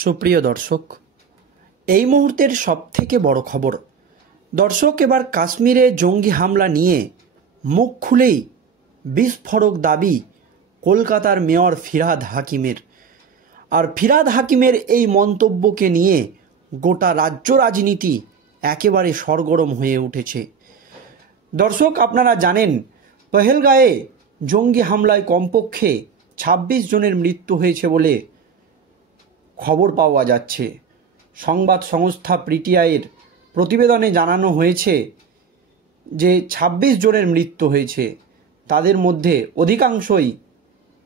সুপ্রিয় দর্শক, এই মুহূর্তের সবথেকে বড় খবর। দর্শক, এবার কাশ্মীরে জঙ্গি হামলা নিয়ে মুখ খুলেই বিস্ফোরক দাবি কলকাতার মেয়র ফিরহাদ হাকিমের। আর ফিরহাদ হাকিমের এই মন্তব্যকে নিয়ে গোটা রাজ্য রাজনীতি একেবারে সরগরম হয়ে উঠেছে। দর্শক, আপনারা জানেন পহেলগাঁয়ে জঙ্গি হামলায় কমপক্ষে ২৬ জনের মৃত্যু হয়েছে বলে খবর পাওয়া যাচ্ছে। সংবাদ সংস্থা পিটিআইয়ের প্রতিবেদনে জানানো হয়েছে যে ২৬ জনের মৃত্যু হয়েছে, তাদের মধ্যে অধিকাংশই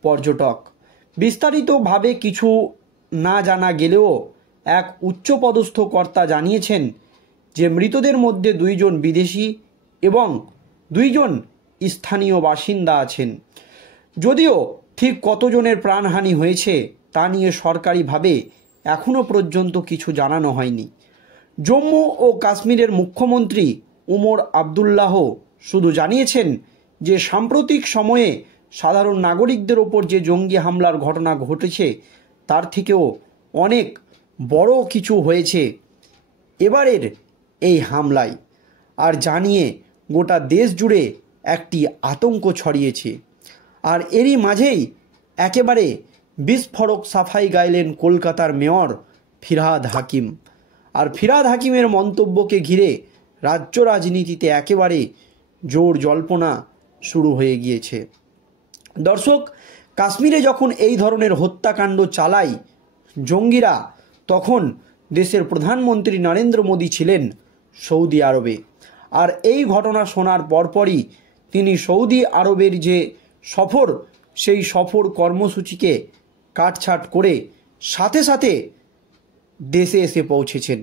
পর্যটক। বিস্তারিতভাবে কিছু না জানা গেলেও এক উচ্চপদস্থ কর্তা জানিয়েছেন যে মৃতদের মধ্যে ২ জন বিদেশি এবং ২ জন স্থানীয় বাসিন্দা আছেন। যদিও ঠিক কতজনের প্রাণহানি হয়েছে তা নিয়ে সরকারিভাবে এখনও পর্যন্ত কিছু জানানো হয়নি। জম্মু ও কাশ্মীরের মুখ্যমন্ত্রী উমর আবদুল্লাহ শুধু জানিয়েছেন যে সাম্প্রতিক সময়ে সাধারণ নাগরিকদের ওপর যে জঙ্গি হামলার ঘটনা ঘটেছে তার থেকেও অনেক বড় কিছু হয়েছে এবারের এই হামলায়, আর জানিয়ে গোটা দেশ জুড়ে একটি আতঙ্ক ছড়িয়েছে। আর এরই মাঝেই একেবারে বিস্ফোরক সাফাই গাইলেন কলকাতার মেয়র ফিরহাদ হাকিম। আর ফিরহাদ হাকিমের মন্তব্যকে ঘিরে রাজ্য রাজনীতিতে একেবারে জোর জল্পনা শুরু হয়ে গিয়েছে। দর্শক, কাশ্মীরে যখন এই ধরনের হত্যাকাণ্ড চালায় জঙ্গিরা, তখন দেশের প্রধানমন্ত্রী নরেন্দ্র মোদী ছিলেন সৌদি আরবে। আর এই ঘটনা শোনার পরপরই তিনি সৌদি আরবের যে সফর, সেই সফর কর্মসূচিকে কাটছাট করে সাথে সাথে দেশে এসে পৌঁছেছেন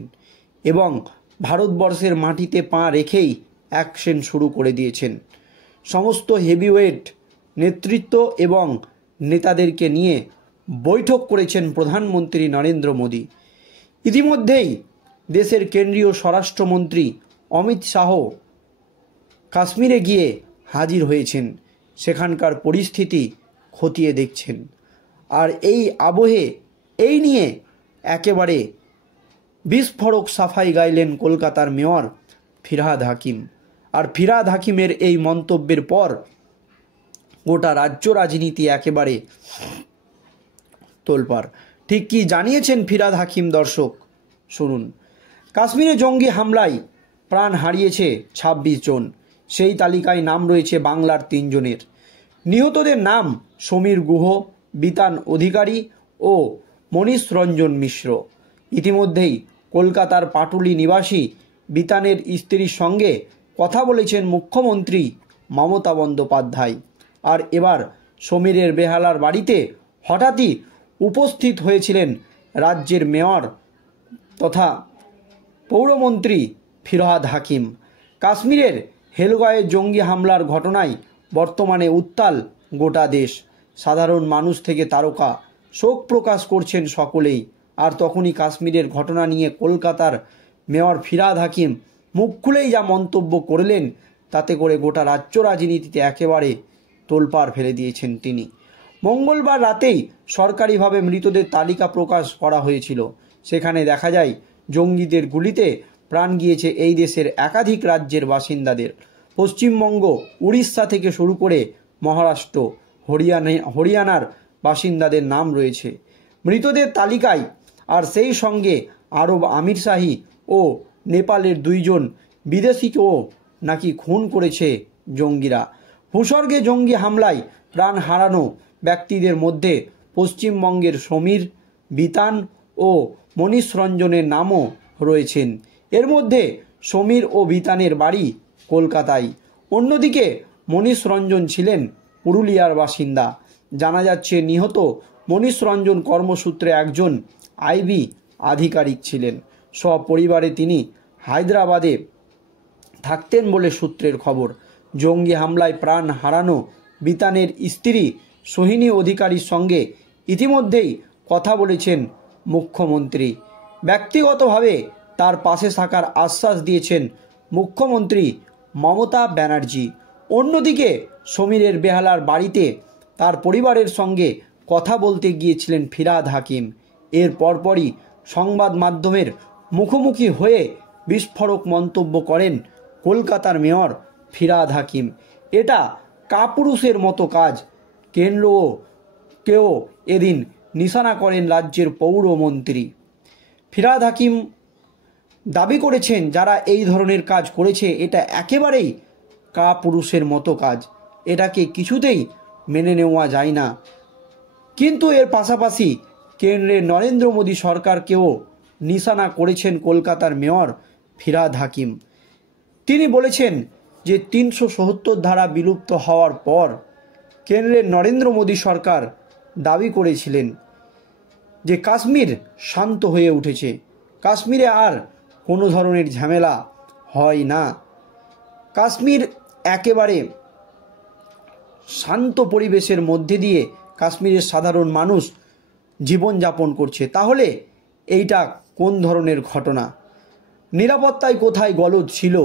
এবং ভারতবর্ষের মাটিতে পা রেখেই অ্যাকশন শুরু করে দিয়েছেন। সমস্ত হেভিওয়েট নেতৃত্ব এবং নেতাদেরকে নিয়ে বৈঠক করেছেন প্রধানমন্ত্রী নরেন্দ্র মোদী। ইতিমধ্যেই দেশের কেন্দ্রীয় স্বরাষ্ট্রমন্ত্রী অমিত শাহ কাশ্মীরে গিয়ে হাজির হয়েছেন, সেখানকার পরিস্থিতি খতিয়ে দেখছেন। আর এই আবহে এই নিয়ে একেবারে বিস্ফোরক সাফাই গাইলেন কলকাতার মেয়র ফিরহাদ হাকিম। আর ফিরহাদ হাকিমের এই মন্তব্যের পর গোটা রাজ্য রাজনীতি একেবারে তোলপাড়। ঠিক কি জানিয়েছেন ফিরহাদ হাকিম? দর্শক শুনুন। কাশ্মীরে জঙ্গি হামলায় প্রাণ হারিয়েছে ২৬ জন। সেই তালিকায় নাম রয়েছে বাংলার ৩ জনের। নিহতদের নাম সমীর গুহ, বিতান অধিকারী ও মনীষ রঞ্জন মিশ্র। ইতিমধ্যেই কলকাতার পাটুলি নিবাসী বিতানের স্ত্রীর সঙ্গে কথা বলেছেন মুখ্যমন্ত্রী মমতা বন্দ্যোপাধ্যায়। আর এবার সমীরের বেহালার বাড়িতে হঠাৎই উপস্থিত হয়েছিলেন রাজ্যের মেয়র তথা পৌরমন্ত্রী ফিরহাদ হাকিম। কাশ্মীরের হেলগাঁয়ে জঙ্গি হামলার ঘটনায় বর্তমানে উত্তাল গোটা দেশ। সাধারণ মানুষ থেকে তারকা শোক প্রকাশ করছেন সকলেই। আর তখনই কাশ্মীরের ঘটনা নিয়ে কলকাতার মেয়র ফিরহাদ হাকিম মুখ খুলেই যা মন্তব্য করলেন, তাতে করে গোটা রাজ্য রাজনীতিতে একেবারে তোলপাড় ফেলে দিয়েছেন তিনি। মঙ্গলবার রাতেই সরকারিভাবে মৃতদের তালিকা প্রকাশ করা হয়েছিল। সেখানে দেখা যায় জঙ্গিদের গুলিতে প্রাণ গিয়েছে এই দেশের একাধিক রাজ্যের বাসিন্দাদের। পশ্চিমবঙ্গ, উড়িষ্যা থেকে শুরু করে মহারাষ্ট্র, হরিয়ানার বাসিন্দাদের নাম রয়েছে মৃতদের তালিকায়। আর সেই সঙ্গে আরব আমিরশাহী ও নেপালের ২ জন বিদেশিকেও নাকি খুন করেছে জঙ্গিরা। ভূস্বর্গে জঙ্গি হামলায় প্রাণ হারানো ব্যক্তিদের মধ্যে পশ্চিমবঙ্গের সমীর, বিতান ও মনীষ রঞ্জনের নামও রয়েছেন। এর মধ্যে সমীর ও বিতানের বাড়ি কলকাতায়। অন্যদিকে মনীষ রঞ্জন ছিলেন পুরুলিয়ার বাসিন্দা। জানা যাচ্ছে নিহত মনীষ রঞ্জন কর্মসূত্রে একজন আইবি আধিকারিক ছিলেন। সপরিবারে তিনি হায়দ্রাবাদে থাকতেন বলে সূত্রের খবর। জঙ্গি হামলায় প্রাণ হারানো বিতানের স্ত্রী সোহিনী অধিকারীর সঙ্গে ইতিমধ্যেই কথা বলেছেন মুখ্যমন্ত্রী। ব্যক্তিগতভাবে তার পাশে থাকার আশ্বাস দিয়েছেন মুখ্যমন্ত্রী মমতা ব্যানার্জি। অন্যদিকে সমীরের বেহালার বাড়িতে তার পরিবারের সঙ্গে কথা বলতে গিয়েছিলেন ফিরহাদ হাকিম এর পরপরই সংবাদ মাধ্যমের মুখোমুখি হয়ে বিস্ফোরক মন্তব্য করেন কলকাতার মেয়র ফিরহাদ হাকিম। এটা কাপুরুষের মতো কাজ। কেন্দ্রকেও এদিন নিশানা করেন রাজ্যের পৌরমন্ত্রী। ফিরহাদ হাকিম দাবি করেছেন, যারা এই ধরনের কাজ করেছে এটা একেবারেই কাপুরুষের মতো কাজ, এটাকে কিছুতেই মেনে নেওয়া যায় না। কিন্তু এর পাশাপাশি কেন্দ্রের নরেন্দ্র মোদী সরকারকেও নিশানা করেছেন কলকাতার মেয়র ফিরহাদ হাকিম। তিনি বলেছেন যে 370 ধারা বিলুপ্ত হওয়ার পর কেন্দ্রের নরেন্দ্র মোদী সরকার দাবি করেছিলেন যে কাশ্মীর শান্ত হয়ে উঠেছে, কাশ্মীরে আর কোনো ধরনের ঝামেলা হয় না, কাশ্মীর একেবারে শান্ত পরিবেশের মধ্যে দিয়ে কাশ্মীরের সাধারণ মানুষ জীবনযাপন করছে। তাহলে এইটা কোন ধরনের ঘটনা? নিরাপত্তায় কোথায় গলদ ছিল?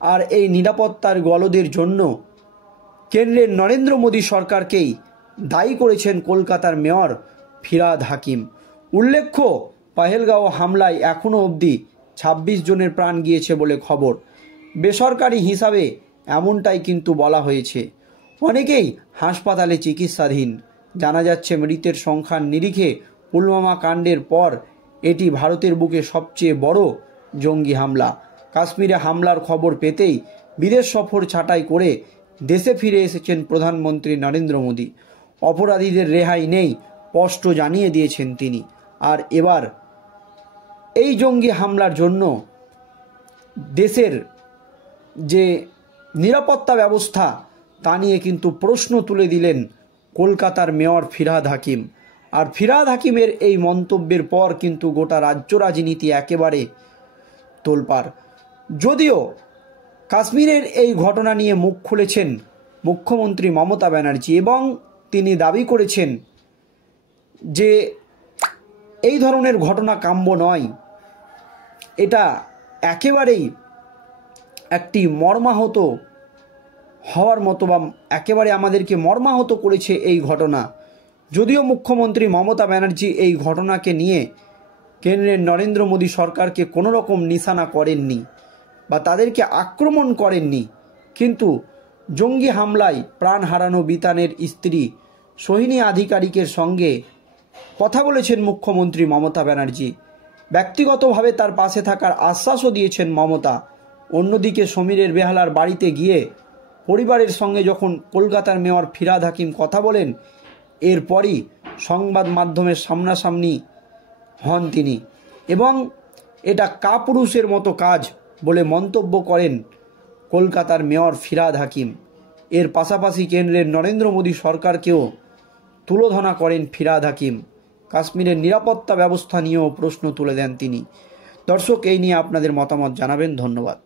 আর এই নিরাপত্তার গলদের জন্য কেন্দ্রের নরেন্দ্র মোদী সরকারকেই দায়ী করেছেন কলকাতার মেয়র ফিরহাদ হাকিম। উল্লেখ্য, পহেলগাঁও হামলায় এখনও অবধি 26 জনের প্রাণ গিয়েছে বলে খবর। বেসরকারি হিসাবে এমনটাই কিন্তু বলা হয়েছে। অনেকেই হাসপাতালে চিকিৎসাধীন। জানা যাচ্ছে মৃতের সংখ্যার নিরিখে পুলওয়ামা কাণ্ডের পর এটি ভারতের বুকে সবচেয়ে বড় জঙ্গি হামলা। কাশ্মীরে হামলার খবর পেতেই বিদেশ সফর ছাঁটাই করে দেশে ফিরে এসেছেন প্রধানমন্ত্রী নরেন্দ্র মোদী। অপরাধীদের রেহাই নেই স্পষ্ট জানিয়ে দিয়েছেন তিনি। আর এবার এই জঙ্গি হামলার জন্য দেশের যে নিরাপত্তা ব্যবস্থা তা নিয়ে কিন্তু প্রশ্ন তুলে দিলেন কলকাতার মেয়র ফিরহাদ হাকিম। আর ফিরহাদ হাকিমের এই মন্তব্যের পর কিন্তু গোটা রাজ্য রাজনীতি একেবারে তোলপাড়। যদিও কাশ্মীরের এই ঘটনা নিয়ে মুখ খুলেছেন মুখ্যমন্ত্রী মমতা ব্যানার্জি এবং তিনি দাবি করেছেন যে এই ধরনের ঘটনা কাম্য নয়, এটা একেবারেই একটি মর্মাহত হওয়ার মতো বা একেবারে আমাদেরকে মর্মাহত করেছে এই ঘটনা। যদিও মুখ্যমন্ত্রী মমতা ব্যানার্জি এই ঘটনাকে নিয়ে কেন্দ্রের নরেন্দ্র মোদী সরকারকে কোনো রকম নিশানা করেননি বা তাদেরকে আক্রমণ করেননি, কিন্তু জঙ্গি হামলায় প্রাণ হারানো বিতানের স্ত্রী সোহিনী আধিকারিকের সঙ্গে কথা বলেছেন মুখ্যমন্ত্রী মমতা ব্যানার্জি। ব্যক্তিগতভাবে তার পাশে থাকার আশ্বাসও দিয়েছেন মমতা। অন্যদিকে সমীরের বেহালার বাড়িতে গিয়ে পরিবারের সঙ্গে যখন কলকাতার মেয়র ফিরহাদ হাকিম কথা বলেন, এরপরই সংবাদ মাধ্যমের সামনাসামনি হন তিনি এবং এটা কাপুরুষের মতো কাজ বলে মন্তব্য করেন কলকাতার মেয়র ফিরহাদ হাকিম। এর পাশাপাশি কেন্দ্রের নরেন্দ্র মোদী সরকারকেও তুলোধনা করেন ফিরহাদ হাকিম। কাশ্মীরের নিরাপত্তা ব্যবস্থা নিয়েও প্রশ্ন তুলে দেন তিনি। দর্শক, এই নিয়ে আপনাদের মতামত জানাবেন। ধন্যবাদ।